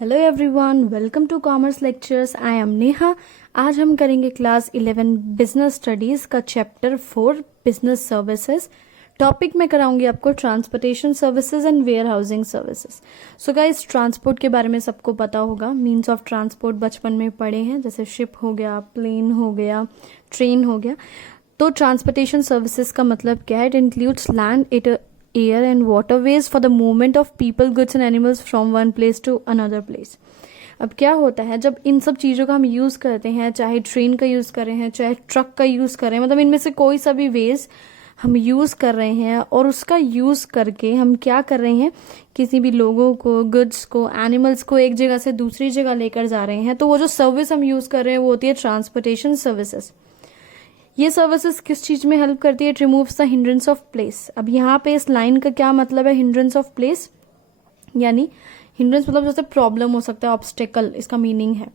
Hello everyone, welcome to commerce lectures. I am Neha. आज हम करेंगे क्लास 11 बिजनेस स्टडीज का चैप्टर 4 बिजनेस सर्विसेज। टॉपिक में कराऊंगी आपको transportation services and warehousing services. So guys, transport के बारे में सबको पता होगा। मीन्स ऑफ ट्रांसपोर्ट बचपन में पढ़े हैं, जैसे शिप हो गया, प्लेन हो गया, ट्रेन हो गया। तो ट्रांसपोर्टेशन सर्विसेज का मतलब क्या है? It includes land, air and waterways for the movement of people, goods and animals from one place to another place। अब क्या होता है, जब इन सब चीज़ों का हम यूज़ करते हैं, चाहे ट्रेन का यूज़ कर रहे हैं, चाहे ट्रक का यूज़ कर रहे हैं, मतलब इनमें से कोई सा भी वेज हम यूज़ कर रहे हैं और उसका यूज़ करके हम क्या कर रहे हैं, किसी भी लोगों को, गुड्स को, एनिमल्स को एक जगह से दूसरी जगह लेकर जा रहे हैं, तो वो जो सर्विस हम यूज़ कर रहे हैं वो होती है ट्रांसपोर्टेशन सर्विसेज। ये सर्विसेज किस चीज में हेल्प करती है? It removes the hindrance of place. अब यहाँ पे इस लाइन का क्या मतलब है? हिंड्रेंस ऑफ प्लेस यानी हिंड्रेंस मतलब जैसे प्रॉब्लम हो सकता है, ऑब्स्टेकल इसका मीनिंग है।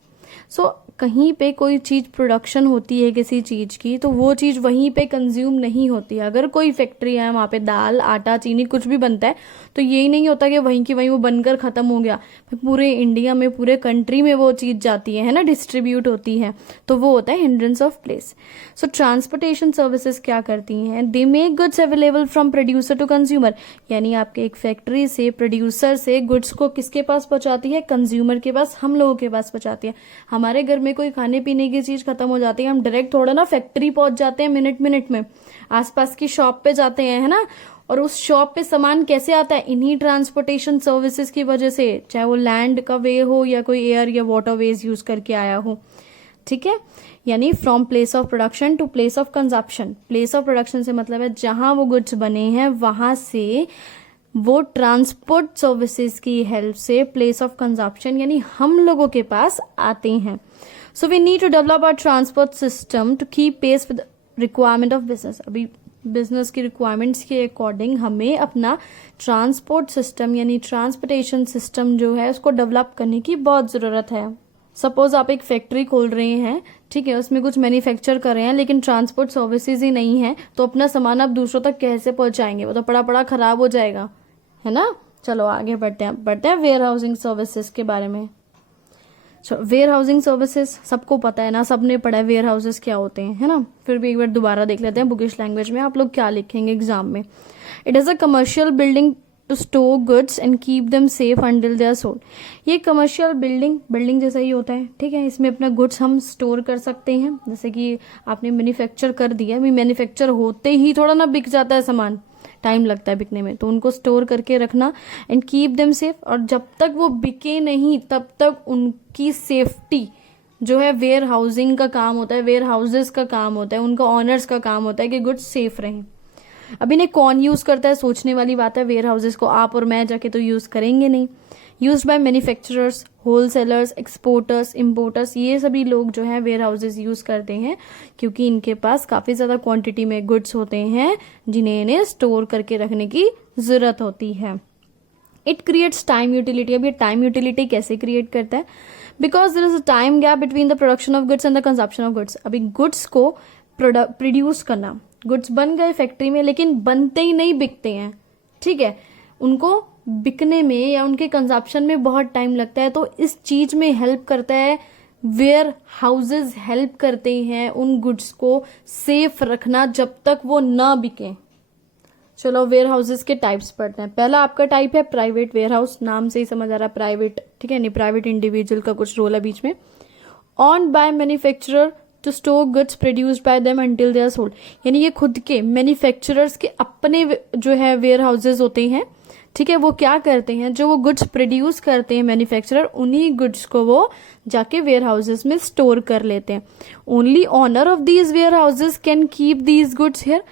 सो कहीं पे कोई चीज प्रोडक्शन होती है किसी चीज की, तो वो चीज वहीं पे कंज्यूम नहीं होती है। अगर कोई फैक्ट्री है, वहां पे दाल, आटा, चीनी कुछ भी बनता है, तो यही नहीं होता कि वहीं की वहीं वो बनकर खत्म हो गया। पूरे इंडिया में, पूरे कंट्री में वो चीज जाती है ना, डिस्ट्रीब्यूट होती है, तो वो होता है hindrance of place. So transportation services क्या करती हैं? They make goods available from producer to consumer. यानी आपके एक फैक्ट्री से, प्रोड्यूसर से गुड्स को किसके पास पहुंचाती है? कंज्यूमर के पास, हम लोगों के पास पहुंचाती है। हमारे घर में कोई खाने पीने की चीज खत्म हो जाती है, हम डायरेक्ट थोड़ा ना फैक्ट्री पहुंच जाते हैं, मिनट मिनट में आसपास की शॉप पे जाते हैं, है ना। और उस शॉप पे सामान कैसे आता है? इन्हीं ट्रांसपोर्टेशन सर्विसेज की वजह से, चाहे वो लैंड का वे हो या कोई एयर या वाटरवेज यूज करके आया हो। ठीक है, यानी from place of production to place of consumption. Place of production से मतलब है जहां वो गुड्स बने हैं वहां से वो ट्रांसपोर्ट सर्विसेज की हेल्प से प्लेस ऑफ कंजप्शन यानी हम लोगों के पास आते हैं। So we need to develop our transport system to keep pace with requirement of business. अभी बिजनेस की रिक्वायरमेंट्स के अकॉर्डिंग हमें अपना ट्रांसपोर्ट सिस्टम यानी ट्रांसपोर्टेशन सिस्टम जो है उसको डेवलप करने की बहुत जरूरत है। सपोज आप एक फैक्ट्री खोल रहे हैं, ठीक है, उसमें कुछ मैन्युफैक्चर कर रहे हैं, लेकिन ट्रांसपोर्ट सर्विसेज ही नहीं है, तो अपना सामान आप दूसरों तक कैसे पहुंचाएंगे? वो तो पड़ा खराब हो जाएगा, है ना। चलो आगे बढ़ते हैं वेयर हाउसिंग सर्विसेज के बारे में। वेयर हाउसिंग सर्विसेज सबको पता है ना, सबने पढ़ा है वेयर हाउसेज क्या होते हैं, है ना। फिर भी एक बार दोबारा देख लेते हैं बुकिश लैंग्वेज में आप लोग क्या लिखेंगे एग्जाम में। It is a commercial building to store goods and keep them safe until they are sold. ये कमर्शियल बिल्डिंग जैसा ही होता है, ठीक है। इसमें अपना गुड्स हम स्टोर कर सकते हैं, जैसे कि आपने मैन्युफैक्चर कर दिया, मैन्युफैक्चर होते ही थोड़ा ना बिक जाता है सामान, टाइम लगता है बिकने में, तो उनको स्टोर करके रखना एंड कीप देम सेफ। और जब तक वो बिके नहीं तब तक उनकी सेफ्टी जो है वेयर हाउसिंग का काम होता है, वेयर हाउसेस का काम होता है, उनका ऑनर्स का काम होता है कि गुड्स सेफ रहें। अब इन्हें कौन यूज करता है? सोचने वाली बात है। वेयर हाउसेस को आप और मैं जाके तो यूज करेंगे नहीं। Used by manufacturers, wholesalers, exporters, importers, ये सभी लोग जो है वेयर हाउसेस यूज करते हैं, क्योंकि इनके पास काफी ज्यादा क्वांटिटी में गुड्स होते हैं जिन्हें इन्हें स्टोर करके रखने की जरूरत होती है। It creates time utility. अब ये टाइम यूटिलिटी कैसे क्रिएट करता है? Because there is a time gap between the production of goods and the consumption of goods. अभी गुड्स को प्रोड्यूस करना, गुड्स बन गए फैक्ट्री में, लेकिन बनते ही नहीं बिकते हैं, ठीक है, उनको बिकने में या उनके कंजप्शन में बहुत टाइम लगता है। तो इस चीज में हेल्प करता है वेयर हाउसेज, हेल्प करते हैं उन गुड्स को सेफ रखना जब तक वो ना बिके। चलो वेयर हाउसेज के टाइप्स पढ़ते हैं। पहला आपका टाइप है प्राइवेट वेयर हाउस। नाम से ही समझ आ रहा है प्राइवेट, ठीक है, नहीं प्राइवेट इंडिविजुअल का कुछ रोल है बीच में। Owned by manufacturer to store goods produced by them until they are sold. यानी ये खुद के मैन्युफैक्चरर्स के अपने जो है वेयर हाउसेज होते हैं, ठीक है। वो क्या करते हैं, जो वो गुड्स प्रोड्यूस करते हैं मैन्युफैक्चरर, उन्हीं गुड्स को वो जाके वेयर हाउसेज में स्टोर कर लेते हैं। Only owner of these warehouses can keep these goods here.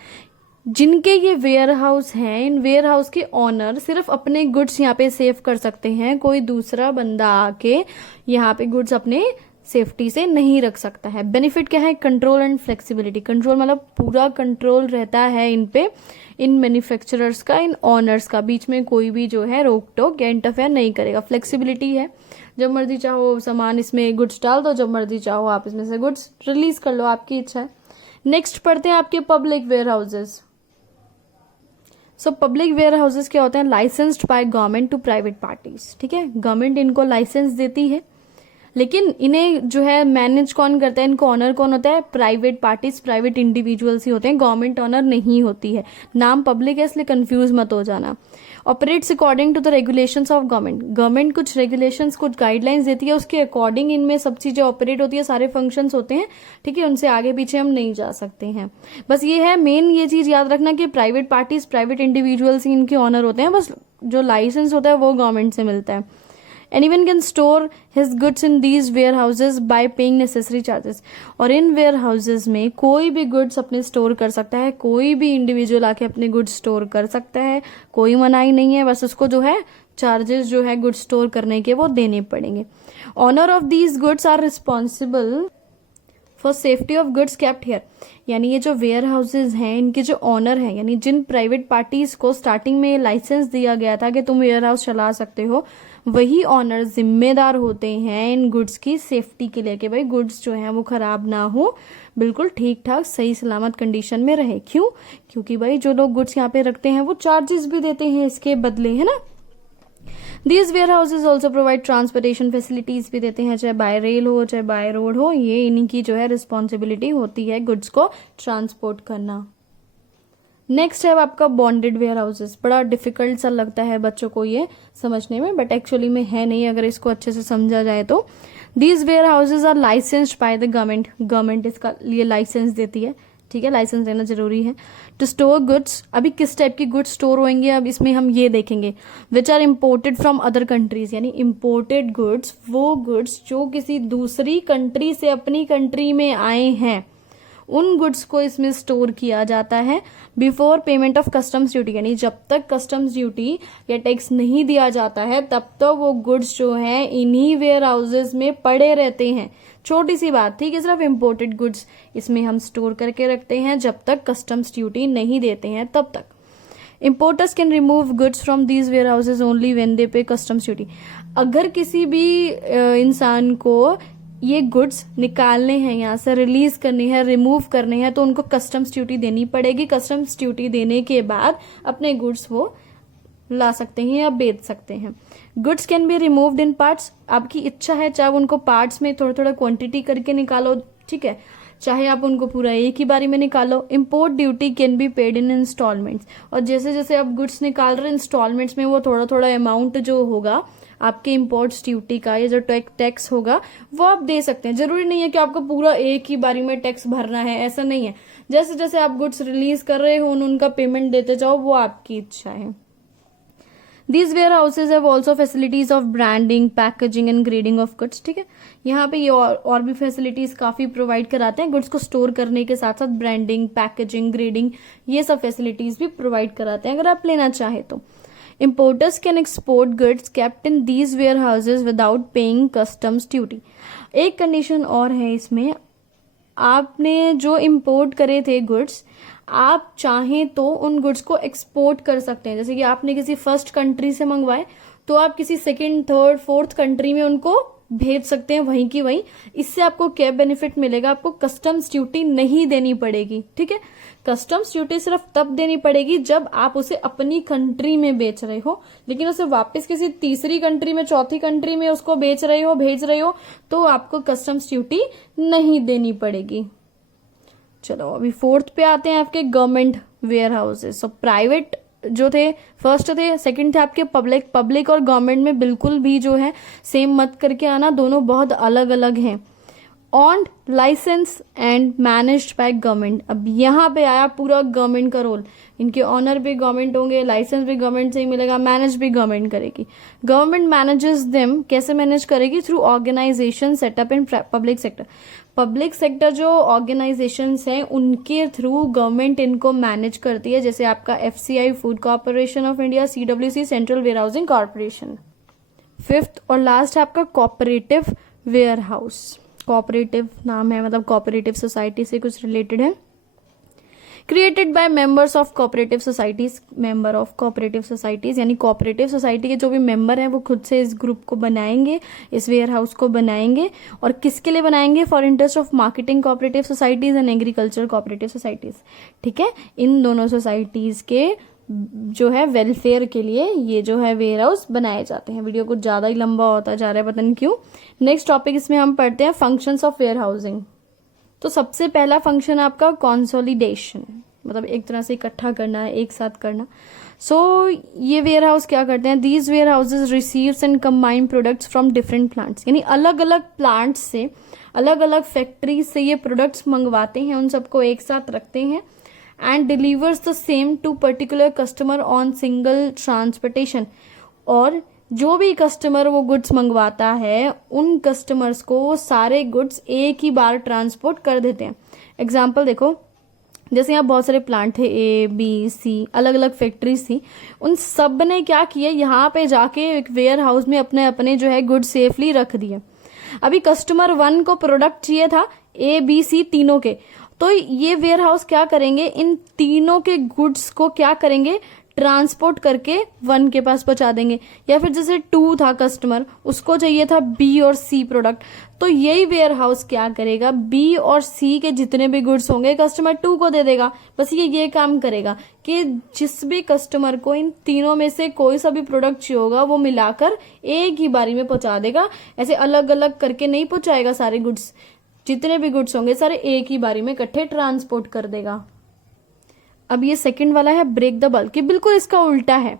जिनके ये वेयर हाउस हैं, इन वेयर हाउस के ऑनर सिर्फ अपने गुड्स यहाँ पे सेव कर सकते हैं। कोई दूसरा बंदा आके यहाँ पे गुड्स अपने सेफ्टी से नहीं रख सकता है। बेनिफिट क्या है? Control and flexibility. कंट्रोल मतलब पूरा कंट्रोल रहता है इन पे, इन मैन्युफैक्चरर्स का, इन ऑनर्स का। बीच में कोई भी जो है रोक टोक या इंटरफेयर नहीं करेगा। फ्लेक्सिबिलिटी है, जब मर्जी चाहो सामान इसमें गुड्स डाल दो, जब मर्जी चाहो आप इसमें से गुड्स रिलीज कर लो, आपकी इच्छा है। नेक्स्ट पढ़ते हैं आपके public warehouses. So public warehouses क्या होते हैं? Licensed by government to private parties, ठीक है, गवर्नमेंट इनको लाइसेंस देती है, लेकिन इन्हें जो है मैनेज कौन करता है, इनको ऑनर कौन होता है? प्राइवेट पार्टीज, प्राइवेट इंडिविजुअल्स ही होते हैं, गवर्नमेंट ऑनर नहीं होती है। नाम पब्लिक है इसलिए कंफ्यूज मत हो जाना। Operates according to the regulations of government, government कुछ रेगुलेशंस, कुछ गाइडलाइंस देती है, उसके अकॉर्डिंग इनमें सब चीजें ऑपरेट होती है, सारे फंक्शंस होते हैं, ठीक है, उनसे आगे पीछे हम नहीं जा सकते हैं। बस ये है मेन, ये चीज याद रखना कि प्राइवेट पार्टीज, प्राइवेट इंडिविजुअल्स ही इनके ऑनर होते हैं, बस जो लाइसेंस होता है वो गवर्नमेंट से मिलता है। Anyone can store his goods in these warehouses by paying necessary charges. और इन warehouses में कोई भी goods अपने store कर सकता है, कोई भी individual आके अपने goods store कर सकता है, कोई मनाही नहीं है, बस उसको जो है चार्जेस जो है goods store करने के वो देने पड़ेंगे। Owner of these goods are responsible for safety of goods kept here, यानी ये जो वेयर हाउसेज हैं इनके जो ऑनर हैं, यानी जिन प्राइवेट पार्टीज को स्टार्टिंग में लाइसेंस दिया गया था कि तुम वेयर हाउस चला सकते हो, वही ऑनर जिम्मेदार होते हैं इन गुड्स की सेफ्टी के लिए कि भाई गुड्स जो है वो खराब ना हो, बिल्कुल ठीक ठाक सही सलामत कंडीशन में रहे। क्यों? क्योंकि भाई जो लोग गुड्स यहाँ पे रखते हैं वो चार्जेस भी देते हैं इसके बदले, है ना। These warehouses also provide transportation facilities भी देते हैं, चाहे बाय रेल हो चाहे बाय रोड हो, ये इन्हीं की जो है रिस्पॉन्सिबिलिटी होती है गुड्स को ट्रांसपोर्ट करना। नेक्स्ट है आपका बॉन्डेड वेयर हाउसेज। बड़ा डिफिकल्ट सा लगता है बच्चों को ये समझने में, बट एक्चुअली में है नहीं अगर इसको अच्छे से समझा जाए तो। These warehouses are licensed by the government, government इसका लिए लाइसेंस देती है, ठीक है, लाइसेंस देना जरूरी है। टू स्टोर गुड्स, अभी किस टाइप की गुड्स स्टोर होंगे अब इसमें हम ये देखेंगे। Which are imported from other countries, यानी इम्पोर्टेड गुड्स वो गुड्स जो किसी दूसरी कंट्री से अपनी कंट्री में आए हैं, उन गुड्स को इसमें स्टोर किया जाता है before payment of customs duty, यानी जब तक कस्टम्स ड्यूटी या टैक्स नहीं दिया जाता है तब तो वो गुड्स जो हैं इन्हीं वेयर हाउसेज में पड़े रहते हैं। छोटी सी बात थी कि सिर्फ इम्पोर्टेड गुड्स इसमें हम स्टोर करके रखते हैं, जब तक कस्टम्स ड्यूटी नहीं देते हैं तब तक। Importers can remove goods from these warehouses only when they pay customs duty. अगर किसी भी इंसान को ये गुड्स निकालने हैं, यहाँ से रिलीज करनी है, रिमूव करने हैं, तो उनको कस्टम्स ड्यूटी देनी पड़ेगी। कस्टम्स ड्यूटी देने के बाद अपने गुड्स वो ला सकते हैं या बेच सकते हैं। Goods can be removed in parts, आपकी इच्छा है चाहे उनको पार्ट्स में थोड़ा थोड़ा क्वांटिटी करके निकालो, ठीक है, चाहे आप उनको पूरा एक ही बारी में निकालो। Import duty can be paid in instalments, और जैसे जैसे आप गुड्स निकाल रहे हैं इंस्टॉलमेंट्स में वो थोड़ा थोड़ा अमाउंट जो होगा आपके इम्पोर्ट्स ड्यूटी का, या जो टैक्स होगा वो आप दे सकते हैं। जरूरी नहीं है कि आपको पूरा एक ही बारी में टैक्स भरना है, ऐसा नहीं है। जैसे जैसे आप गुड्स रिलीज कर रहे हो उनका पेमेंट देते जाओ, वो आपकी इच्छा है। These warehouses have also facilities of branding, packaging and grading of goods, ठीक है, यहाँ पे ये और भी फैसिलिटीज काफी प्रोवाइड कराते हैं। गुड्स को स्टोर करने के साथ साथ ब्रांडिंग, पैकेजिंग, ग्रेडिंग, ये सब फैसिलिटीज भी प्रोवाइड कराते हैं अगर आप लेना चाहे तो। Importers can export goods kept in these warehouses without paying customs duty. एक कंडीशन और है इसमें, आपने जो इम्पोर्ट करे थे गुड्स, आप चाहें तो उन गुड्स को एक्सपोर्ट कर सकते हैं। जैसे कि आपने किसी फर्स्ट कंट्री से मंगवाए तो आप किसी सेकंड, थर्ड, फोर्थ कंट्री में उनको भेज सकते हैं वहीं की वहीं। इससे आपको क्या बेनिफिट मिलेगा? आपको कस्टम्स ड्यूटी नहीं देनी पड़ेगी, ठीक है। कस्टम्स ड्यूटी सिर्फ तब देनी पड़ेगी जब आप उसे अपनी कंट्री में बेच रहे हो, लेकिन उसे वापस किसी तीसरी कंट्री में, चौथी कंट्री में उसको बेच रहे हो, भेज रहे हो, तो आपको कस्टम्स ड्यूटी नहीं देनी पड़ेगी। चलो अभी फोर्थ पे आते हैं, आपके government warehouses. So private जो थे फर्स्ट थे, सेकंड थे आपके पब्लिक। पब्लिक और गवर्नमेंट में बिल्कुल भी जो है सेम मत करके आना, दोनों बहुत अलग अलग हैं। Owned, license and managed by government. अब यहाँ पे आया पूरा गवर्नमेंट का रोल, इनके ऑनर भी गवर्नमेंट होंगे, लाइसेंस भी गवर्नमेंट से ही मिलेगा, मैनेज भी गवर्नमेंट करेगी। गवर्नमेंट मैनेजेस देम, कैसे मैनेज करेगी? Through organisation setup in public sector. Public sector जो ऑर्गेनाइजेशंस हैं उनके थ्रू गवर्नमेंट इनको मैनेज करती है, जैसे आपका FCI, food corporation of India, CWC, central warehousing corporation. Fifth और लास्ट है आपका कोऑपरेटिव वेयर हाउस। कोऑपरेटिव नाम है, मतलब कोऑपरेटिव सोसाइटी से कुछ रिलेटेड है। Created by members of cooperative societies. Member of cooperative societies यानी कोऑपरेटिव सोसाइटी के जो भी मेंबर हैं वो खुद से इस ग्रुप को बनाएंगे, इस वेयर हाउस को बनाएंगे। और किसके लिए बनाएंगे? For interest of marketing cooperative societies and agriculture cooperative societies, ठीक है। इन दोनों सोसाइटीज के जो है वेलफेयर के लिए ये जो है वेयर हाउस बनाए जाते हैं। वीडियो कुछ ज़्यादा ही लंबा होता जा रहा है, पता नहीं क्यों। नेक्स्ट टॉपिक इसमें हम पढ़ते हैं फंक्शंस ऑफ वेयर हाउसिंग। तो सबसे पहला फंक्शन है आपका कंसोलिडेशन, मतलब एक तरह से इकट्ठा करना है, एक साथ करना। सो ये वेयर हाउस क्या करते हैं, these where houses receives and combine products from different plants, यानी अलग अलग प्लांट्स से, अलग अलग फैक्ट्री से ये प्रोडक्ट्स मंगवाते हैं, उन सबको एक साथ रखते हैं and delivers the same to particular customer on single transportation. और जो भी कस्टमर वो गुड्स मंगवाता है, उन कस्टमर्स को वो सारे गुड्स एक ही बार ट्रांसपोर्ट कर देते हैं। एग्जाम्पल देखो, जैसे यहाँ बहुत सारे प्लांट थे, ए बी सी, अलग अलग फैक्ट्रीज थी, उन सब ने क्या किया, यहाँ पे जाके एक वेयर हाउस में अपने अपने जो है गुड्स सेफली रख दिए। अभी कस्टमर 1 को प्रोडक्ट चाहिए था ए बी सी तीनों के, तो ये वेयर हाउस क्या करेंगे, इन तीनों के गुड्स को क्या करेंगे, ट्रांसपोर्ट करके 1 के पास पहुंचा देंगे। या फिर जैसे 2 था कस्टमर, उसको चाहिए था बी और सी प्रोडक्ट, तो यही वेयर हाउस क्या करेगा, बी और सी के जितने भी गुड्स होंगे कस्टमर 2 को दे देगा। बस ये काम करेगा कि जिस भी कस्टमर को इन तीनों में से कोई सा भी प्रोडक्ट चाहिए होगा वो मिलाकर एक ही बारी में पहुंचा देगा। ऐसे अलग अलग करके नहीं पहुंचाएगा, सारे गुड्स, जितने भी गुड्स होंगे सारे एक ही बारी में इकट्ठे ट्रांसपोर्ट कर देगा। अब ये सेकंड वाला है ब्रेक द बल्क, बिल्कुल इसका उल्टा है,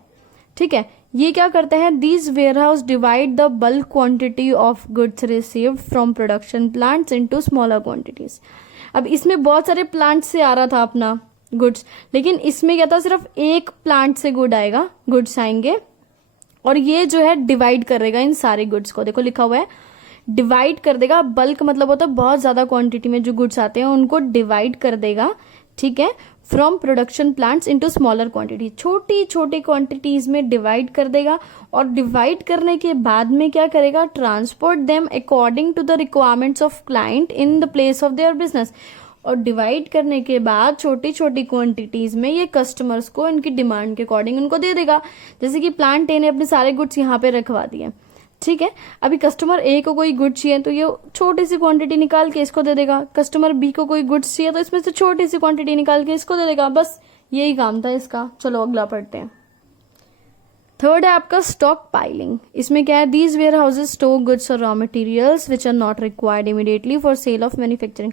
ठीक है। ये क्या करता है, these ware house divide the bulk quantity of goods received from production plants into smaller quantities. अब इसमें बहुत सारे प्लांट से आ रहा था अपना गुड्स, लेकिन इसमें क्या था, सिर्फ एक प्लांट से गुड्स आएंगे और ये जो है डिवाइड कर देगा इन सारे गुड्स को। देखो लिखा हुआ है डिवाइड कर देगा। बल्क मतलब होता है बहुत ज्यादा क्वांटिटी में जो गुड्स आते हैं उनको डिवाइड कर देगा, ठीक है, from production plants into smaller quantity, छोटी छोटी क्वांटिटीज में डिवाइड कर देगा। और डिवाइड करने के बाद में क्या करेगा, transport them according to the requirements of client in the place of their business. और डिवाइड करने के बाद छोटी छोटी क्वांटिटीज में ये कस्टमर्स को इनकी डिमांड के अकॉर्डिंग उनको दे देगा। जैसे कि प्लांट ए ने अपने सारे गुड्स यहाँ पे रखवा दिए, ठीक है। अभी कस्टमर ए को कोई गुड्स चाहिए तो ये छोटी सी क्वांटिटी निकाल के इसको दे देगा। कस्टमर बी को कोई गुड्स चाहिए तो इसमें से छोटी सी क्वांटिटी निकाल के इसको दे देगा। बस यही काम था इसका। चलो अगला पढ़ते हैं। थर्ड है आपका स्टॉक पाइलिंग। इसमें क्या है, these warehouses store goods और raw materials which are not required immediately for sale of manufacturing.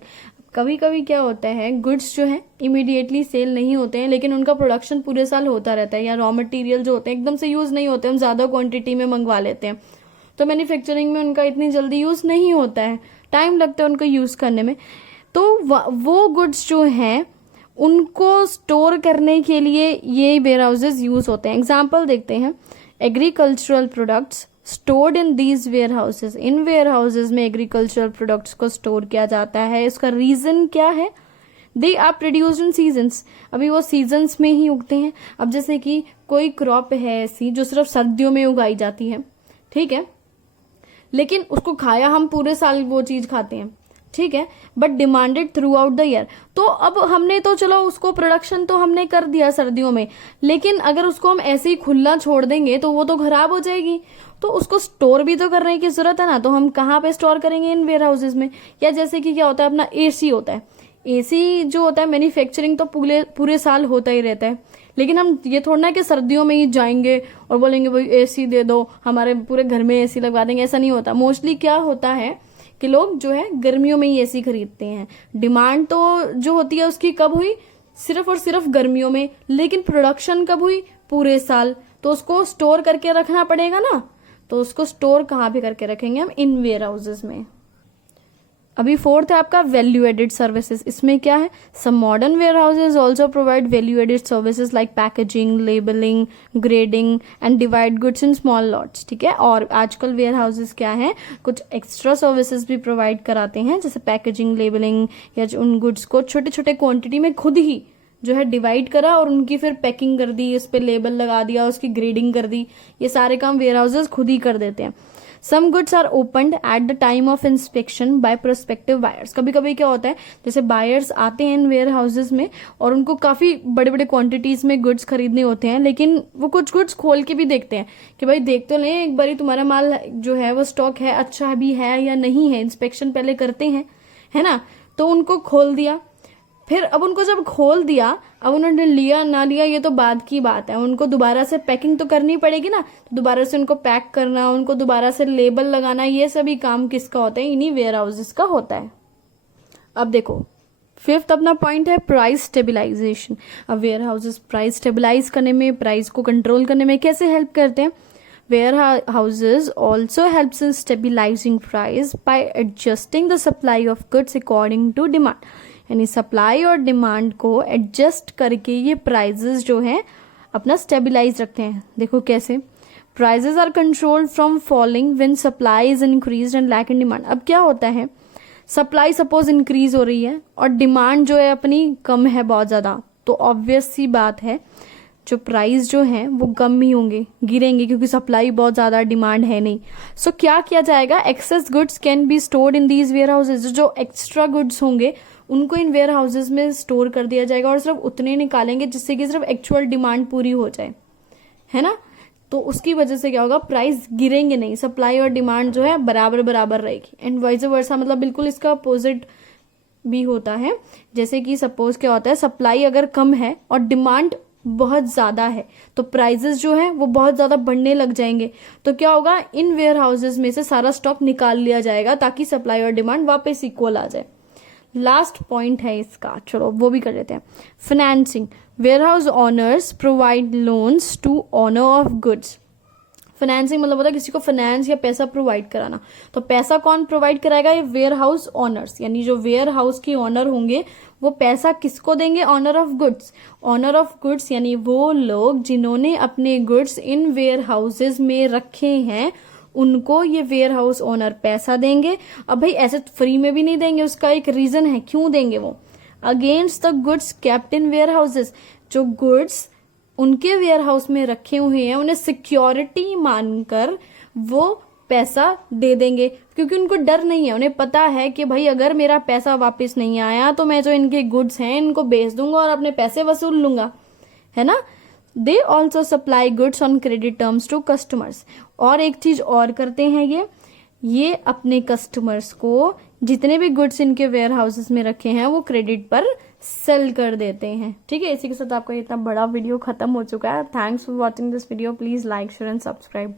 कभी कभी क्या होता है, गुड्स जो है इमीडिएटली सेल नहीं होते हैं लेकिन उनका प्रोडक्शन पूरे साल होता रहता है, या रॉ मटेरियल जो होते हैं एकदम से यूज नहीं होते, हम ज्यादा क्वांटिटी में मंगवा लेते हैं, तो मैन्युफैक्चरिंग में उनका इतनी जल्दी यूज नहीं होता है, टाइम लगता है उनको यूज करने में। तो वो गुड्स जो हैं उनको स्टोर करने के लिए ये वेयर हाउसेज यूज होते हैं। एग्जाम्पल देखते हैं, agricultural products stored in these warehouses. इन वेयर हाउसेज में एग्रीकल्चरल प्रोडक्ट्स को स्टोर किया जाता है। इसका रीजन क्या है, they are produced in seasons. अभी वो सीजन्स में ही उगते हैं। अब जैसे कि कोई क्रॉप है ऐसी जो सिर्फ सर्दियों में उगाई जाती है, ठीक है, लेकिन उसको खाया हम पूरे साल वो चीज खाते हैं, ठीक है, but demanded through out the year. तो अब हमने तो चलो उसको प्रोडक्शन तो हमने कर दिया सर्दियों में, लेकिन अगर उसको हम ऐसे ही खुला छोड़ देंगे तो वो तो खराब हो जाएगी। तो उसको स्टोर भी तो करने की जरूरत है ना, तो हम कहाँ पे स्टोर करेंगे, इन वेयर हाउसेज में। या जैसे कि क्या होता है, अपना एसी होता है, एसी जो होता है मैन्युफैक्चरिंग तो पूरे साल होता ही रहता है, लेकिन हम ये थोड़ा ना कि सर्दियों में ही जाएंगे और बोलेंगे भाई एसी दे दो, हमारे पूरे घर में एसी लगवा देंगे, ऐसा नहीं होता। मोस्टली क्या होता है कि लोग जो है गर्मियों में ही एसी खरीदते हैं। डिमांड तो जो होती है उसकी कब हुई, सिर्फ और सिर्फ गर्मियों में, लेकिन प्रोडक्शन कब हुई, पूरे साल। तो उसको स्टोर करके रखना पड़ेगा ना, तो उसको स्टोर कहाँ पे करके रखेंगे हम, इन वेयर हाउसेज में। अभी फोर्थ है आपका वैल्यू एडेड सर्विसेज। इसमें क्या है, some modern warehouses also provide value added services like packaging, labelling, grading and divide goods in small lots, ठीक है। और आजकल वेयर हाउसेज क्या है, कुछ एक्स्ट्रा सर्विसेज भी प्रोवाइड कराते हैं, जैसे पैकेजिंग, लेबलिंग, या उन गुड्स को छोटे छोटे क्वांटिटी में खुद ही जो है डिवाइड करा और उनकी फिर पैकिंग कर दी, उस पर लेबल लगा दिया, उसकी ग्रेडिंग कर दी। ये सारे काम वेयर हाउसेज खुद ही कर देते हैं। Some goods are opened at the time of inspection by prospective buyers. कभी कभी क्या होता है, जैसे बायर्स आते हैं इन वेयर हाउसेज में और उनको काफी बड़े बड़े क्वांटिटीज में गुड्स खरीदने होते हैं, लेकिन वो कुछ गुड्स खोल के भी देखते हैं कि भाई देख तो लें एक बारी तुम्हारा माल जो है वो स्टॉक है, अच्छा भी है या नहीं है, इंस्पेक्शन पहले करते हैं, है ना। तो उनको खोल दिया, फिर अब उनको जब खोल दिया, अब उन्होंने लिया ना लिया ये तो बाद की बात है, उनको दोबारा से पैकिंग तो करनी पड़ेगी ना, तो दोबारा से उनको पैक करना, उनको दोबारा से लेबल लगाना, ये सभी काम किसका होता है, इन्हीं वेयर हाउसेस का होता है। अब देखो फिफ्थ अपना पॉइंट है प्राइस स्टेबिलाईजेशन। अब वेयर हाउसेस प्राइस स्टेबिलाईज करने में, प्राइस को कंट्रोल करने में कैसे हेल्प करते हैं? Warehouses also helps in stabilising price by adjusting the supply of goods according to demand. यानी सप्लाई और डिमांड को एडजस्ट करके ये प्राइजेस जो है अपना स्टेबिलाईज रखते हैं। देखो कैसे, prices are controlled from falling when supply is increased and lack in demand. अब क्या होता है, सप्लाई सपोज इंक्रीज हो रही है और डिमांड जो है अपनी कम है बहुत ज्यादा, तो ऑब्वियस सी बात है जो प्राइस जो है वो कम ही होंगे, गिरेंगे, क्योंकि सप्लाई बहुत ज्यादा, डिमांड है नहीं। सो क्या किया जाएगा, excess goods can be stored in these warehouses. जो एक्स्ट्रा गुड्स होंगे उनको इन वेयर हाउसेज में स्टोर कर दिया जाएगा और सिर्फ उतने निकालेंगे जिससे कि सिर्फ एक्चुअल डिमांड पूरी हो जाए, है ना। तो उसकी वजह से क्या होगा, प्राइस गिरेंगे नहीं, सप्लाई और डिमांड जो है बराबर बराबर रहेगी। एंड वाइस वर्सा, मतलब बिल्कुल इसका अपोजिट भी होता है। जैसे कि सपोज क्या होता है, सप्लाई अगर कम है और डिमांड बहुत ज्यादा है तो प्राइजेस जो है वो बहुत ज्यादा बढ़ने लग जाएंगे। तो क्या होगा, इन वेयर हाउसेज में से सारा स्टॉक निकाल लिया जाएगा ताकि सप्लाई और डिमांड वापस इक्वल आ जाए। लास्ट पॉइंट है इसका, चलो वो भी कर लेते हैं। Financing, warehouse owners provide loans to owner of goods. Financing मतलब होता है किसी को फाइनेंस या पैसा प्रोवाइड कराना। तो पैसा कौन प्रोवाइड कराएगा, ये वेयर हाउस ऑनर्स, यानी जो वेयर हाउस की ऑनर होंगे वो पैसा किसको देंगे, owner of goods. Owner of goods यानी वो लोग जिन्होंने अपने गुड्स इन वेयर हाउसेज में रखे हैं, उनको ये वेयर हाउस ओनर पैसा देंगे। अब भाई ऐसे फ्री में भी नहीं देंगे, उसका एक रीजन है क्यों देंगे वो। Against the goods kept in warehouses, जो गुड्स उनके वेयर हाउस में रखे हुए हैं उन्हें सिक्योरिटी मानकर वो पैसा दे देंगे, क्योंकि उनको डर नहीं है, उन्हें पता है कि भाई अगर मेरा पैसा वापस नहीं आया तो मैं जो इनके गुड्स हैं इनको बेच दूंगा और अपने पैसे वसूल लूंगा, है ना। They also supply goods on credit terms to customers. और एक चीज और करते हैं ये अपने कस्टमर्स को जितने भी गुड्स इनके वेयर हाउसेस में रखे हैं वो क्रेडिट पर सेल कर देते हैं। ठीक है, इसी के साथ आपका इतना बड़ा वीडियो खत्म हो चुका है। Thanks for watching this video, please like share and subscribe.